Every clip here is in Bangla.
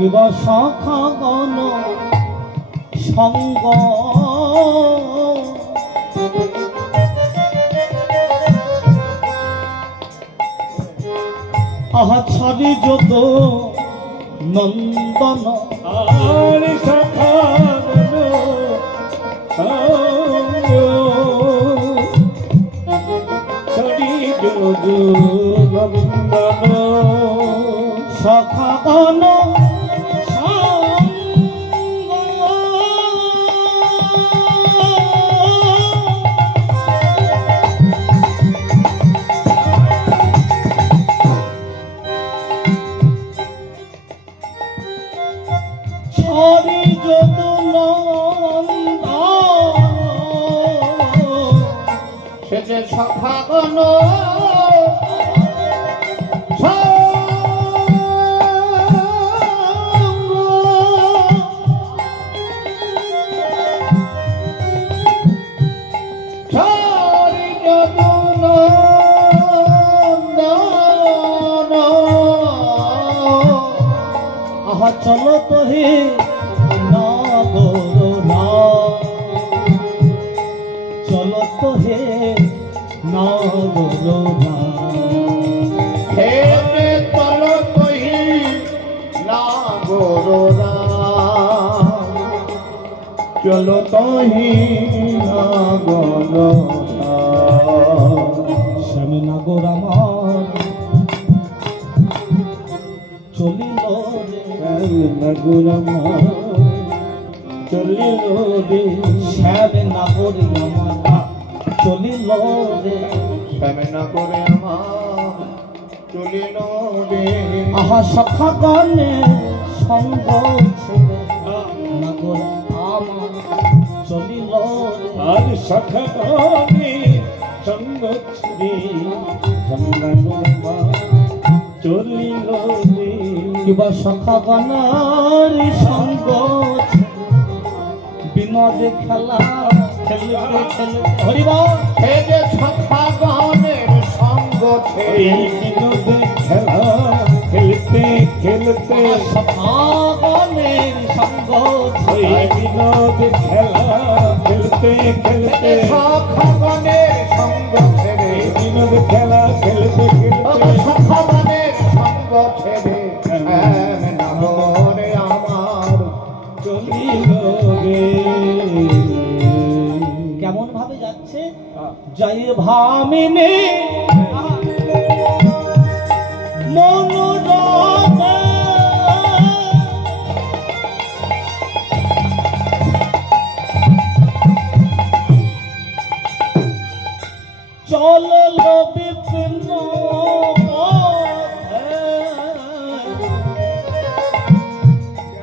কিবা সখাগণ সঙ্গ আহা ছাড়ি যত নন্দন আর সখাগণ ছাড়ি যত নন্দন সখাগণ ছাড়ি যত নন্দন সে যে সখাগণ চলো তো হে নগরা চলো তো হে নগরা হে চলো তো হে নগরা চলো তো হে নগরা শ্যামে নগর আমার চলিল চলিল রে শ্যামে নাগরে আমার চলিল রে শ্যামে নাগরে আমার চলিল রে আহা সখাগণে সঙ্গ ছেড়ে নাগর আমার চলিল রে আর সখাগণে সঙ্গ ছেড়ে নাগর চলিল রে কিবা সখাগণের সঙ্গ বিনোদে খেলা খেলতে খেলতে হরিবল হে যে সখাগণের সঙ্গ বিনোদে খেলা খেলতে খেলতে সখাগণের সঙ্গ বিনোদে খেলা খেলতে খেলতে সখাগণের সঙ্গ ছেড়ে বিনোদ খেলা খেলতে খেলতে সখাগণের সঙ্গ ছেড়ে নগরে আমার চলিল রে কেমন ভাবে যাচ্ছে জয় ভামিনী মনোরথ চলল বিপিন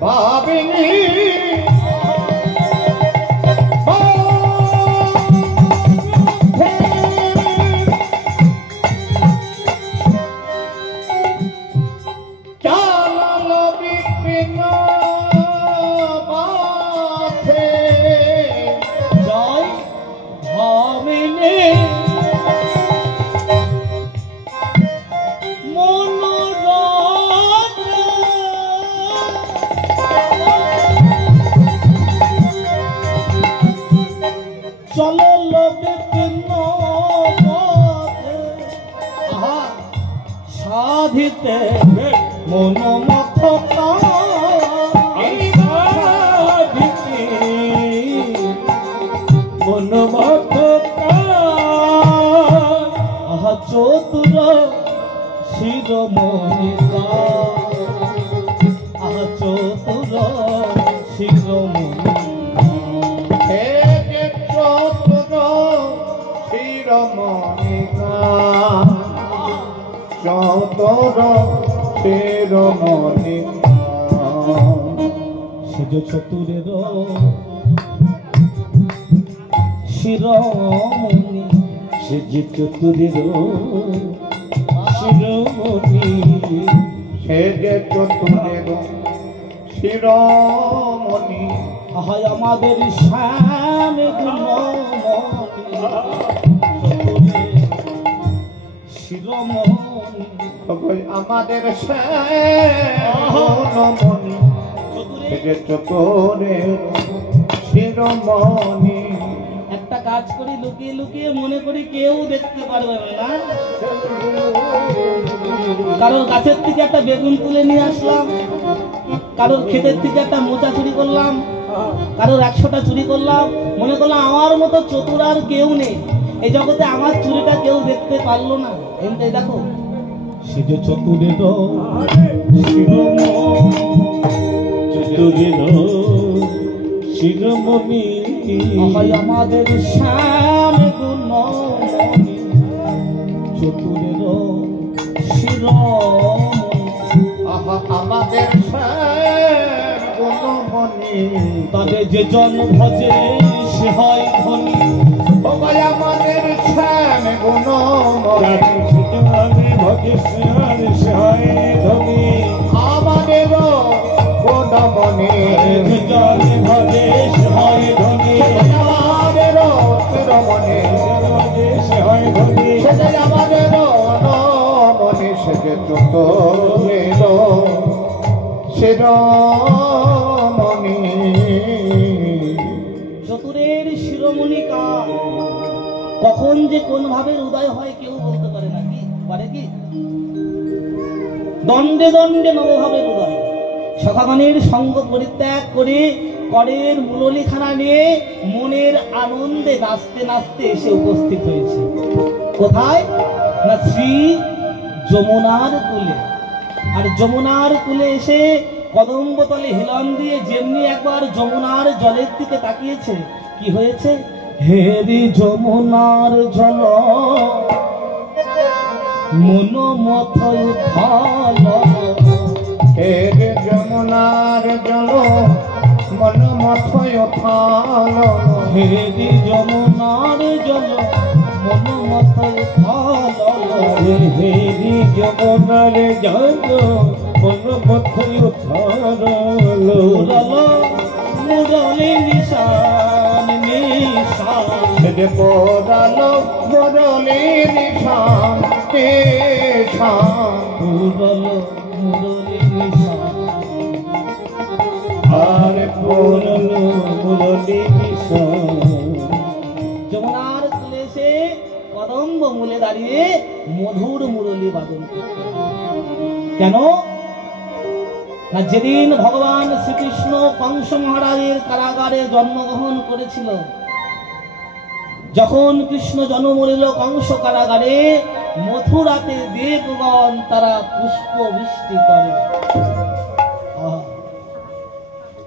ভাবিনী চলল বিপিন পথে জয় ভামিনী চলল বিপিন পথে আহা সাধিতে মনোমথ মনোমত আহা চতুর শিরোমণিকা আহা চতুর শিরোমণি হে চতুর শিরোমণিকা চতুর শিরোমণিকা সে যে চতুরের শিরোমণি সে যে চতুরের শিরোমণি সে যে চতুরের শিরোমণি আহাই আমাদের শ্যাম গুণমণি শিরোমণি ওই আমাদের শ্যামমণি থেকে চতুরের শিরোমণি। একটা কাজ করি, লুকিয়ে লুকিয়ে মনে করি কেউ দেখতে পারবে না। কারোর গাছের থেকে একটা বেগুন তুলে নিয়ে আসলাম, কারোর ক্ষেতের থেকে একটা মোচা চুরি করলাম, কারোর 100টা চুরি করলাম, মনে করলাম আমার মতো চতুর আর কেউ নেই এই জগতে, আমার চুরিটা কেউ দেখতে পারলো না। এই দেখো সে যে চতুরের শিরোমণি, চতুরের শিরোমণি হয় আমাদের শ্যাম গুণমণি, চতুরের শিরোমণি। আমাদের শ্যামমণি, তবে যে জন ভজে সে হয় ধনী। ওই আমাদের শ্যামগুণমণি, আমি ভজে সে হয় ধনী। আমাদের গুণমণি, যে জন ভজে সে হয় ধনী। আমাদের শিরোমণি, সে হয় ধনী। সেটাই আমাদের মণি, সেকে চতুরের শিরোমণি। চতুরের শিরোমণি কার? কখন যে কোন ভাবের উদয় হয় কেউ বলতে পারে না, কি পারে কি? দণ্ডে দণ্ডে নবভাবের উদয়। সখাগণের সঙ্গ পরিত্যাগ করে করের মুরলীখানা নিয়ে মনের আনন্দে নাচতে নাচতে এসে উপস্থিত হয়েছে। কোথায় না শ্রী যমুনার কূলে। আর যমুনার কূলে এসে কদম্বতলে হেলান দিয়ে যেমনি একবার যমুনার জলের দিকে তাকিয়েছে, কি হয়েছে? হেরি যমুনার জল মন মথয় উথাল। হে যমুনার জল মন মথয় উথাল। হেরি যমুনার জল মন মথয় উথাল। হেরি যমুনার জল মন মথয় উথাল। মুরলী নিশান নিশান, যে পোড়ালো মুরলী নিশান নিশান। মুরলী নিশান। আর পূরল মুরলী নিশান। যমুনার কূলে এসে কদম্ব মূলে দাঁড়িয়ে মধুর মুরলী বাদন করতে। কেন না যেদিন ভগবান শ্রীকৃষ্ণ কংস মহারাজের কারাগারে জন্মগ্রহণ করেছিল, যখন কৃষ্ণ জন্ম নিল কংস কারাগারে, মথুরাতে দেবগণ তারা পুষ্প বৃষ্টি করে।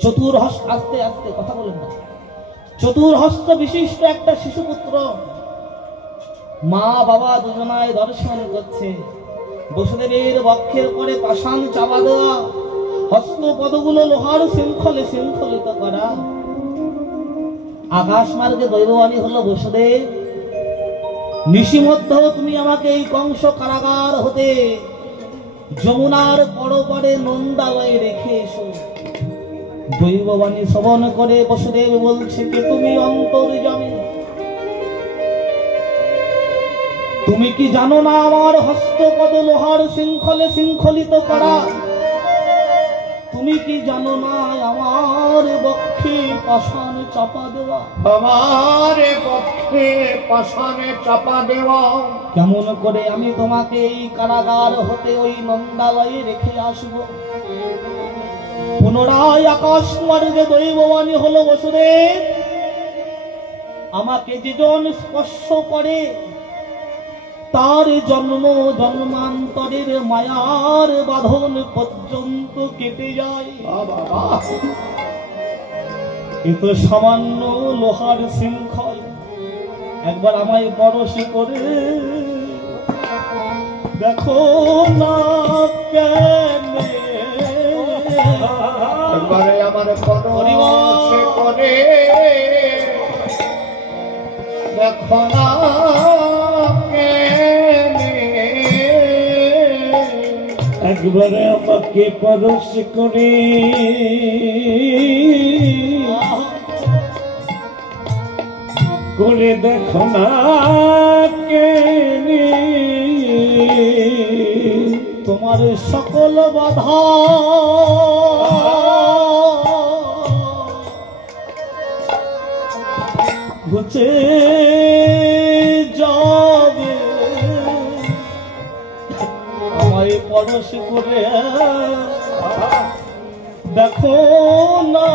চতুর্হস্ত, আস্তে আস্তে কথা বলেন না, চতুর্হস্ত বিশিষ্ট একটা শিশুপুত্র মা বাবা দুজনায় দর্শন করছে। বসুদেবের বক্ষের পরে পাষাণ চাপা দেওয়া, হস্ত পদগুলো লোহার শৃঙ্খলে শৃঙ্খলিত করা। আকাশ মার্গে দৈববাণী হলো, বসুদেব নিশিমধ্য তুমি আমাকে এই কংস কারাগার হতে যমুনার পরপারে নন্দালয়ে রেখে এসো। দৈববাণী শ্রবণ করে বসুদেব বলছে, কে তুমি অন্তর্যামী? তুমি কি জানো না আমার হস্তপদ লোহার শৃঙ্খলে শৃঙ্খলিত করা? তুমি কি জানো না আমার বক্ষে পাষাণ চাপা দেওয়া? আমার পক্ষে পাষাণে চাপা দেওয়া। কেমন করে আমি তোমাকে এই কারাগার হতে ওই নন্দালয়ে রেখে আসব? পুনরায় আকাশ মার্গে দৈববাণী হলো, বসুদেব আমাকে যেজন স্পর্শ করে তার জন্ম জন্মান্তরের মায়ার বাঁধন পর্যন্ত কেটে যায়। এ তো সামান্য লোহার শৃঙ্খল, একবার আমায় পরশি করে দেখো না কেনে। একবারে আমার পরশ করে দেখো না কেনে। একবারে আমাকে পরশ করে করে দেখো না কেনে। তোমার সকল বাধা ঘুচে যাবে আমায় পরশ করে দেখো না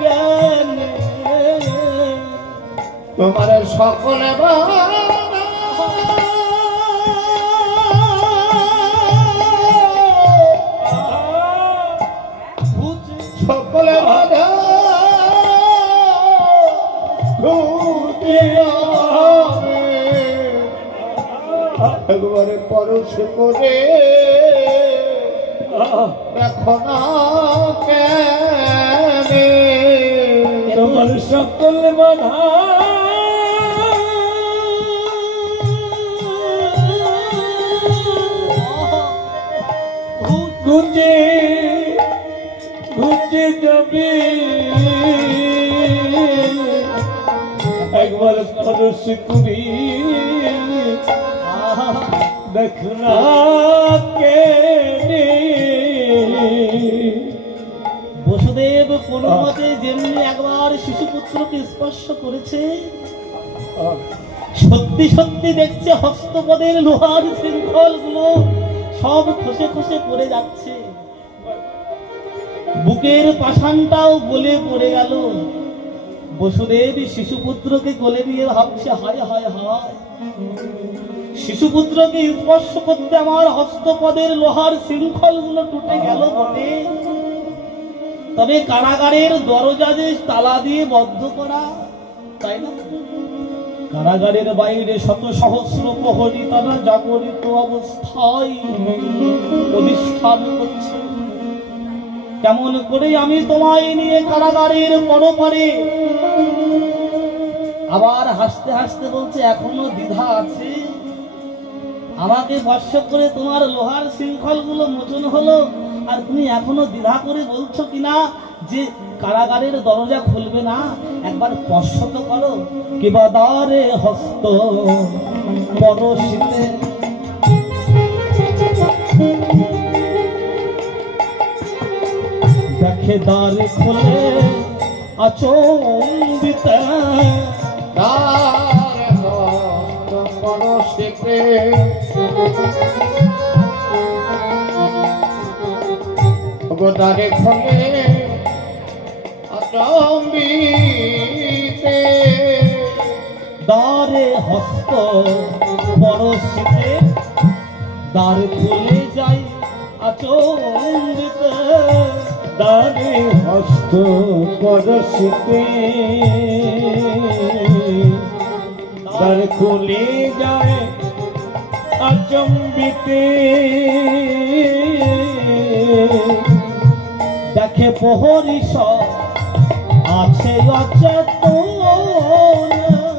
কেন তোমার সকলে সকলে বাধা ঘুচে যাবে একবারে পরশ করে দেখো না কেন তোমার সকল বাধা ঘুচে ঘুচে যাবে একবার পরশ করি দেখ না কেনে বসুদেব কোনো মতে যেমনি একবার শিশুপুত্রকে স্পর্শ করেছে সত্যি সত্যি দেখছে হস্তপদের লোহার শৃঙ্খল গুলো সব খসে খসে পড়ে যাচ্ছে, বুকের পাষাণটাও গলে পড়ে গেল। বসুদেব শিশুপুত্রকে কোলে নিয়ে ভাবছে হায় হায় হায়, শিশুপুত্রকে স্পর্শ করতে আমার হস্তপদের লোহার শৃঙ্খল গুলো টুটে গেল বটে, তবে কারাগারের দরজা যে তালা দিয়ে বদ্ধ করা, তাই না? কারাগারের বাইরে শত সহস্র প্রহরী তারা জাগরিত অবস্থায় অধিষ্ঠান করছে। কেমন করে আমি তোমায় নিয়ে কারাগারের পরপারে, আবার হাসতে হাসতে বলছে এখনো দ্বিধা আছে, আমাকে বর্ষ করে তোমার লোহার শৃঙ্খল গুলো মোচন হলো আর তুমি এখনো দ্বিধা করে বলছো কিনা যে কারাগারের দরজা খুলবে না, একবার স্পর্শ তো করো। কিবা দ্বারে হস্ত পরশিতে দেখে দ্বার খোলে আচম্বিতে পরশিতে গোদারে খোলে আচম্বিতে দ্বারে হস্ত পরশিতে দ্বার খুলে যায় আচম্বিতে দ্বারে হস্ত পরশিতে দ্বার খুলে যায় আচম্বিতে দেখে প্রহরী সব আছে অচেতন,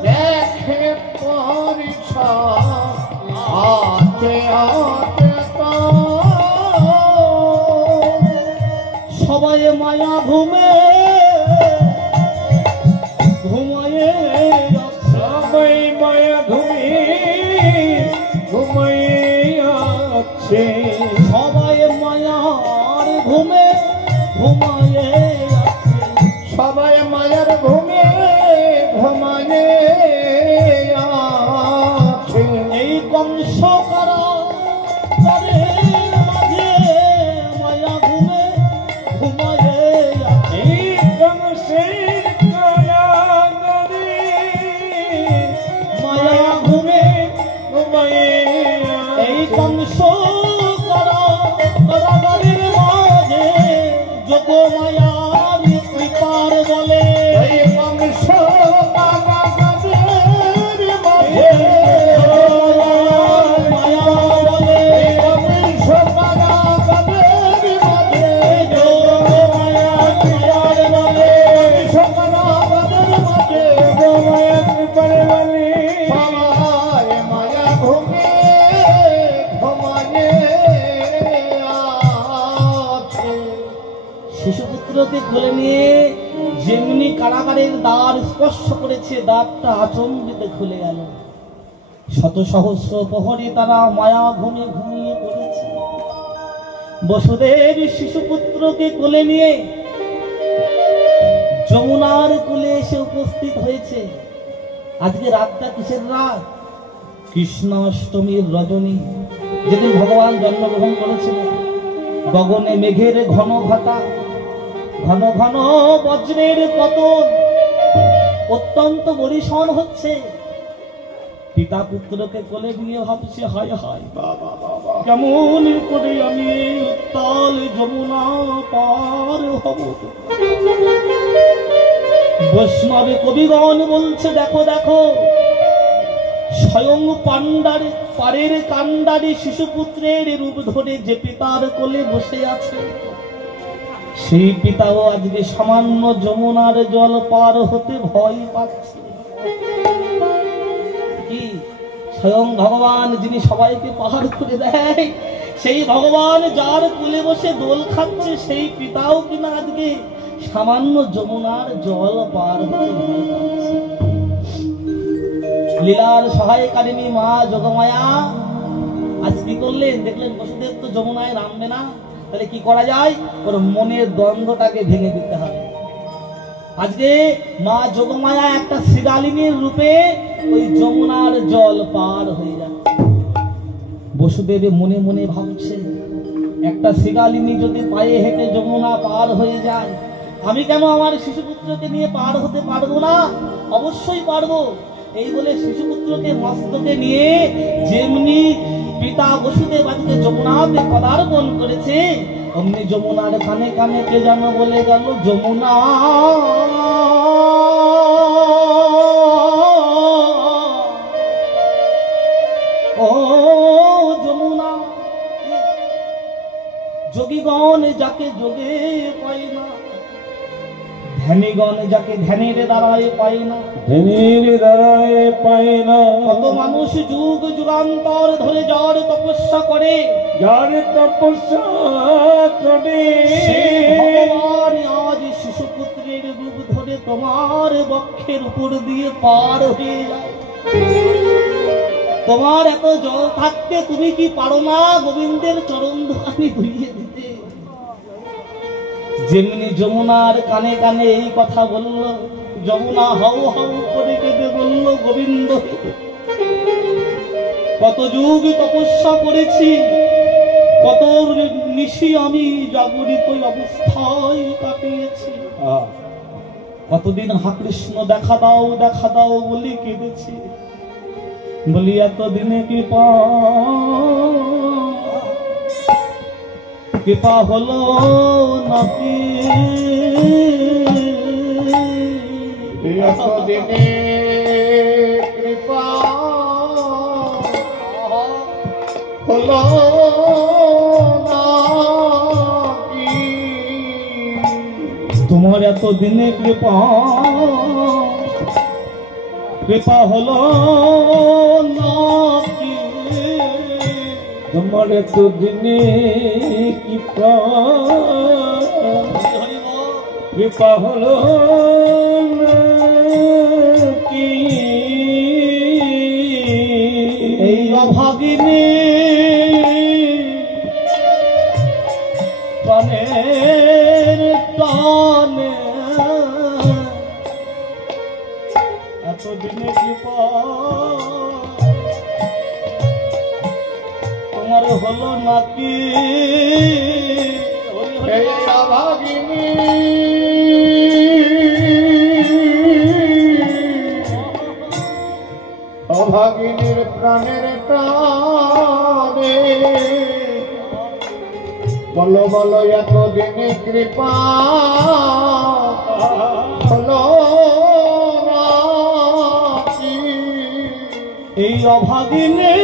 দেখে পরিচয় আছে অচেতন, সবাই মায়া ঘুমে ঘুমায়ে সবাই মায়া ঘুমিয়ে আছে, সবাই মায়ার ঘুমে ঘুমায়ে আছে, সবাই মায়ের ঘুমে ঘুমায়ে আছে। এই কংস কারাগারের মাঝে মায়া ঘুমে ঘুমায়ে আছে, এই কংসের কারাগারে মায়া ঘুমে ঘুমিয়ে এই কংস কারাগারের মাঝে যোগ মায়ার কৃপার বলে এই বংশ কারাগারের মাঝে মায়া বলে বংশ কারাগারের মাঝে যোগ মায়ার কৃপার বলে বংশ কারাগারের মাঝে মায়া কৃপার বলে সবাই মায়া ঘুমে ঘুমায়ে আছে। শিশুপুত্রকে কোলে নিয়ে যেমনি কারাগারের দ্বার স্পর্শ করেছে, দ্বারটা আচম্বিতে খুলে গেল। শত সহস্র প্রহরী তারা মায়া ঘুমে ঘুমিয়ে পড়েছে। বসুদেব শিশুপুত্রকে কোলে নিয়ে যমুনার কূলে এসে উপস্থিত হয়েছে। আজকে রাতটা কিসের রাত? কৃষ্ণ অষ্টমীর রজনী, যেদিন ভগবান জন্মগ্রহণ করেছিলেন। গগনে মেঘের ঘন ঘটা, ঘন ঘন বজ্রের পতন, অত্যন্ত বরিশন হচ্ছে। পিতা পুত্রকে কোলে নিয়ে ভাবছে, হায় হায় কেমন করে আমি উত্তাল যমুনা পার হব। বৈষ্ণবে কবিগণ বলছে, দেখো দেখো, স্বয়ং পারের কান্ডারি শিশুপুত্রের রূপ ধরে যে পিতার কোলে বসে আছে, সেই পিতাও আজকে সামান্য যমুনার জল পার হতে ভয় পাচ্ছে। কি স্বয়ং ভগবান যিনি সবাইকে পাহাড় করে দেয়, সেই ভগবান যার কোলে বসে দোল খাচ্ছে, সেই পিতাও কিনা আজকে সামান্য যমুনার জল পার হতে ভয় পাচ্ছে। লীলার সহায়কারিণী মা যোগমায়া আজ কি করলেন? দেখলেন বসুদেব তো যমুনায় নামবে না, তাহলে কি করা যায়? ওর মনের দ্বন্দ্বটাকে ভেঙে দিতে হবে। আজকে মা যোগমায়া একটা শ্রীগালিনীর রূপে ওই যমুনার জল পার হয়ে যাচ্ছে। বসুদেব মনে মনে ভাবছে, একটা শ্রীগালিনী যদি পায়ে হেঁটে যমুনা পার হয়ে যায়, আমি কেন আমার শিশুপুত্রকে নিয়ে পার হতে পারবো না? অবশ্যই পারবো। এই বলে শিশুপুত্রকে মস্তকে নিয়ে যেমনি পিতা বসুদেব আজকে যমুনাতে পদার্পণ করেছে, অমনি যমুনার কানে কানে কে যেন বলে গেল, যমুনা ও যমুনা। যোগীগণ যাকে যোগে পায় না, ধ্যানীগণ যাকে ধ্যানের দ্বারায় পায় না, ধ্যানের দ্বারায় পায় না। কত মানুষ যুগ যুগান্তর ধরে যার তপস্যা করে, যার তপস্যা করে, ভগবান আজ শিশুপুত্রের রূপ ধরে তোমার বক্ষের উপর দিয়ে পার হয়ে যায়। তোমার এত জল থাকতে তুমি কি পারো না গোবিন্দের চরণ ধুলানি ধুইয়ে দিতে? যেমনি যমুনার কানে কানে এই কথা বলল, যমুনা হাউ হাউ করে কেঁদে বলল, গোবিন্দ কত যুগ তপস্যা করেছি, কত নিশি আমি জাগরিত অবস্থায় কাটিয়েছি, কতদিন হা কৃষ্ণ দেখা দাও বলি কেঁদেছি। বলি এতদিনে কৃপা হলো নাকি? এতদিনে কৃপা হলো নাকি? তোমার এতদিনে কৃপা হলো নাকি? তোমার এতদিনে কৃপা হলো নাকি? এই অভাগিনী প্রাণের টানে এতদিনে কৃপা তোমার হলো নাকি? এই অভাগিনী অভাগিনীর প্রাণের প্রাণে বলো বলো এতদিনে কৃপা হলো নাকি? এই অভাগিনী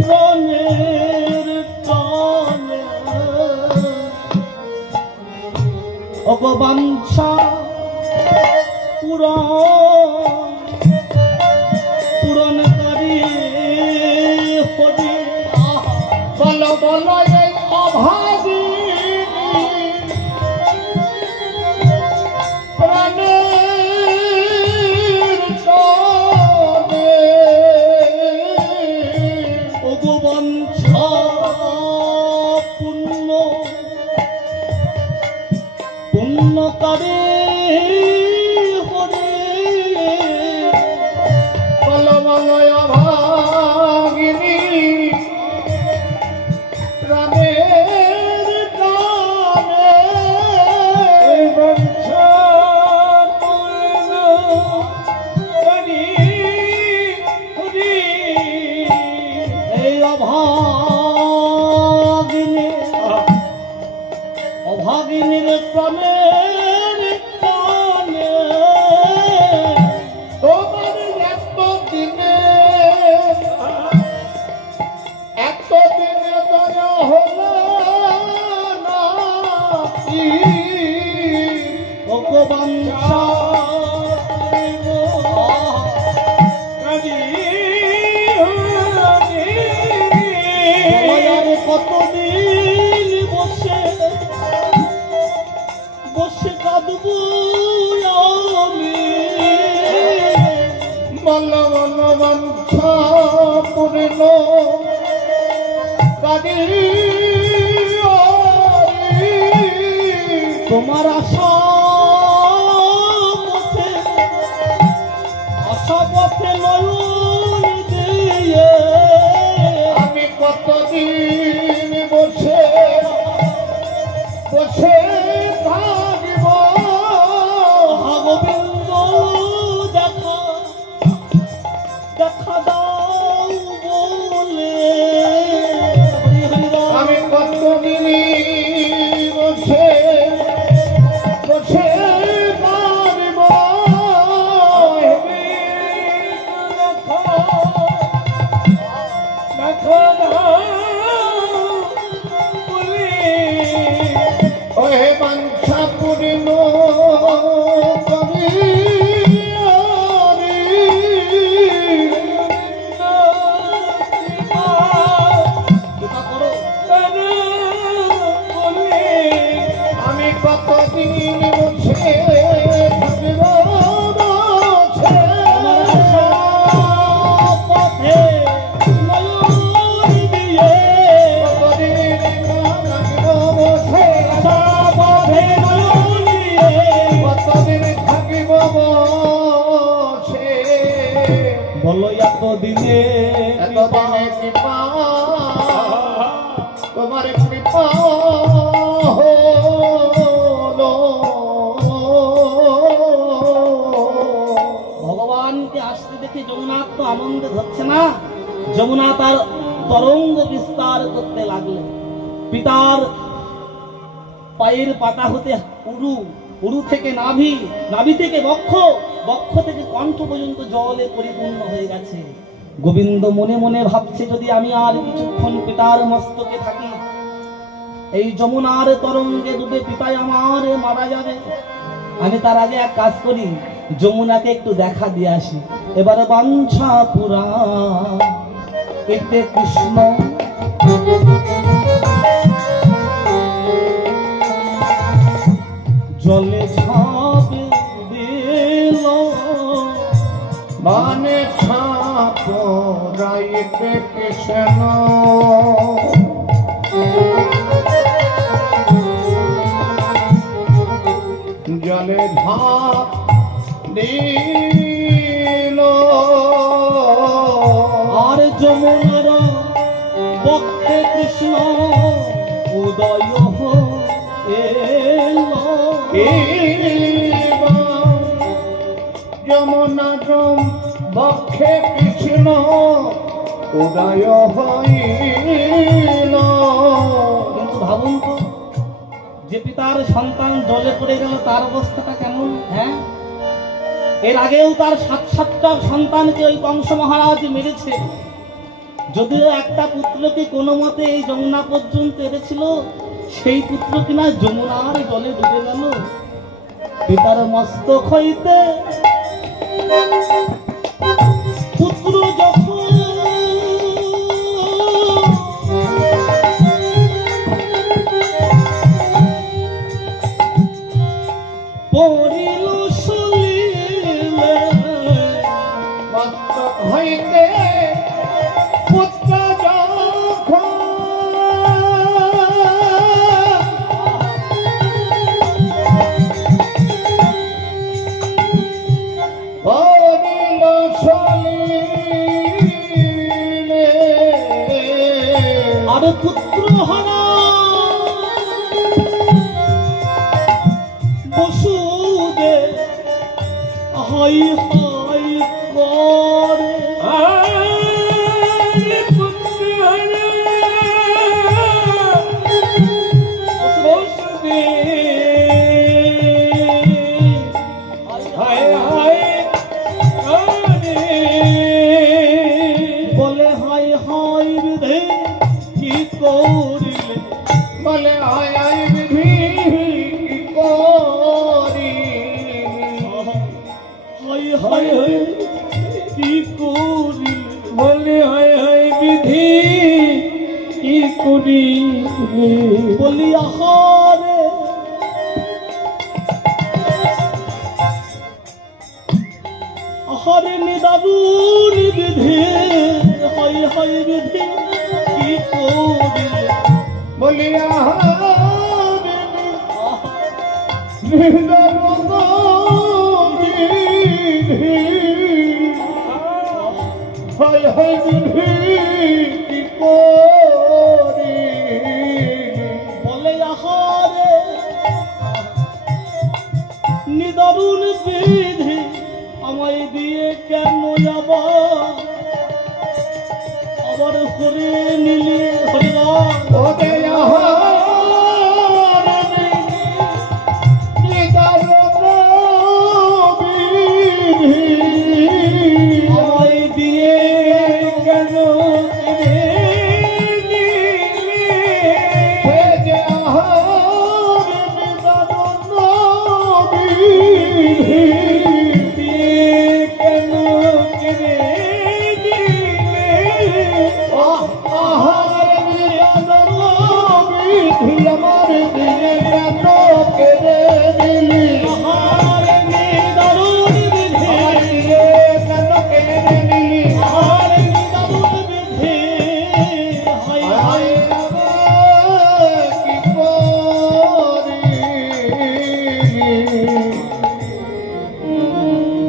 প্রাণের টানে অগবাঞ্ছা পুরনকারী হরি বলো বলো এই অভাগিনী প্রাণের টানে কারে হরে বলো বলো অভাগিনী প্রাণের টানে এই বাঞ্ছা পূর্ণ করি হরি। এই অভাগিনীর প্রাণের টানে তোমার এতদিনে দয়া হলো না কি ভগবাঞ্ছা করি হরি। কতদিন বসে কাঁদবো আমি বল বল বাঞ্ছা পূর্ণ কারি তোমার আশা পথে নয়ন দিয়ে আমি কতদিন বসে থাকব গোবিন্দ দেখা দাও বলে আমি কতদিন বসে থাকব ওহে বাঞ্ছা পূর্ণ করি আমি কতদিন বসে থাকব পথে নয়ন দিয়ে কতদিন থাকিব বসে বলো এতদিনে এতদিনে কৃপা তোমার কৃপা হলো ভগবানকে আসতে দেখে যমুনাথ তো আনন্দে ধরছে না। যমুনা তার তরঙ্গ বিস্তার করতে লাগলো। পিতার পায়ের পাতা হতে উরু, উরু থেকে নাভি, নাভি থেকে বক্ষ, বক্ষ থেকে কণ্ঠ পর্যন্ত জলে পরিপূর্ণ হয়ে গেছে। গোবিন্দ মনে মনে ভাবছে, যদি আমি আর কিছুক্ষণ পিতার মস্তকে থাকি, এই যমুনার তরঙ্গে ডুবে পিতায় আমার মারা যাবে। আমি তার আগে এক কাজ করি, যমুনাকে একটু দেখা দিয়ে আসি। এবারে বাঞ্ছা পুরা এতে কৃষ্ণ জলে ঝাঁপ দিল, মানে ছাপ রাইতে কৃষ্ণ জলে ঝাঁপ দিল আর যমুনার পক্ষে কৃষ্ণ উদয় এলো। যমুনার বক্ষে কৃষ্ণ উদয় হইল। কিন্তু ভাবুন তো, যে পিতার সন্তান জলে পড়ে গেল তার অবস্থাটা কেমন? হ্যাঁ, এর আগেও তার সাতটা সন্তানকে ওই কংস মহারাজ মেরেছে। যদিও একটা পুত্রকে কোনো মতে এই যমুনা পর্যন্ত এনেছিল, সেই পুত্র কিনা যমুনার জলে ডুবে গেল। পিতার মস্তক হইতে পুত্র যখন পড়িল শুনিলে, মস্তক হইতে পুত্র যখন আর পুত্র হারা বসুদে হাই হাই করে বলে হাই হাই বিধে কি করিলে বলে হায় হায় বিধি কি করি হাই হাই কি করিলে বলে হায় হায় বিধি কি করি বলি আহারে আহারে নিদারুর বিধি হাই হাই বিধি কি করিলে বলি হায় হায় বিধি কি করি বলে আহারে নিদারুন বিধি আমায় দিয়ে কেন আবার করে নিলি হরিলাল ওরে আমায় দিয়ে কেন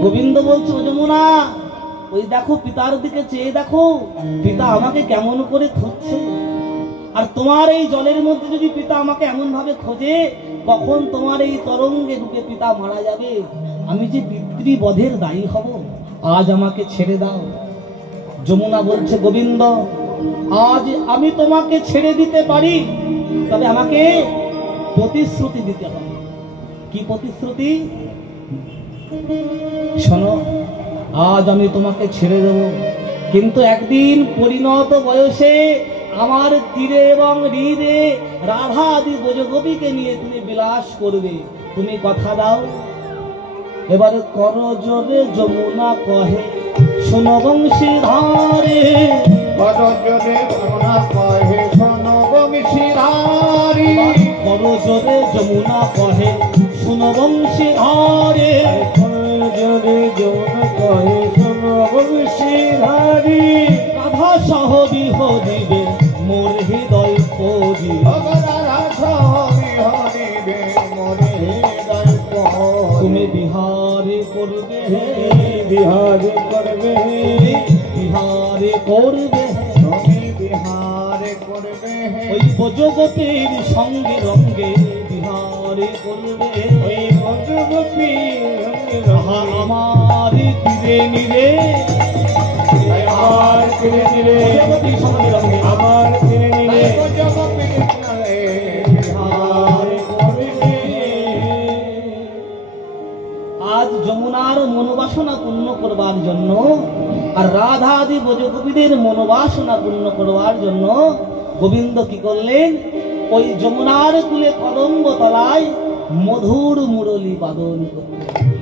গোবিন্দ বলছে ও যমুনা ওই দেখো পিতার দিকে চেয়ে দেখো পিতা আমাকে কেমন করে খুঁজছে আর তোমার এই জলের মধ্যে যদি পিতা আমাকে এমন ভাবে খোঁজে কখন তোমার এই তরঙ্গে ঢুকে পিতা মারা যাবে আমি যে পিতৃবধের দায়ী হব আজ আমাকে ছেড়ে দাও যমুনা বলছে গোবিন্দ আজ আমি তোমাকে ছেড়ে দিতে পারি তবে আমাকে প্রতিশ্রুতি দিতে হবে কি প্রতিশ্রুতি শোনো আজ আমি তোমাকে ছেড়ে দেব কিন্তু একদিন পরিণত বয়সে আমার তীরে এবং হৃদে রাধা আদি ব্রজগোপীকে নিয়ে তুমি বিলাস করবে তুমি কথা দাও এবারে করো জোরে যমুনা কহে শোনো বংশীধারে করো জোরে যমুনা কহে শোনো বংশীধারে করো জোরে যমুনা কহে শোনো বংশীধারে জোরে যমুনা কহে শোনো বংশীধারী রাধা সহ বিহরিবে মোর হৃদয় করি তুমি বিহারে করবে বিহারে করবে বিহারে করবে তুমি বিহারে করবে ওই ব্রজগোপীর সঙ্গে রঙ্গে বিহারে করবে ওই ব্রজগোপী আহা আমার তীরে নিরে আমার তীরে তীরে ব্রজগোপীর সঙ্গে রঙ্গে আমার তীরে নিলে বিহারে করবে আজ যমুনার মনোবাসনা পূর্ণ করবার জন্য আর রাধা আদি ব্রজগোপীদের মনোবাসনা পূর্ণ করবার জন্য গোবিন্দ কি করলেন ওই যমুনার কুলে কদম্ব তলায় মধুর মুরলী বাদন করলেন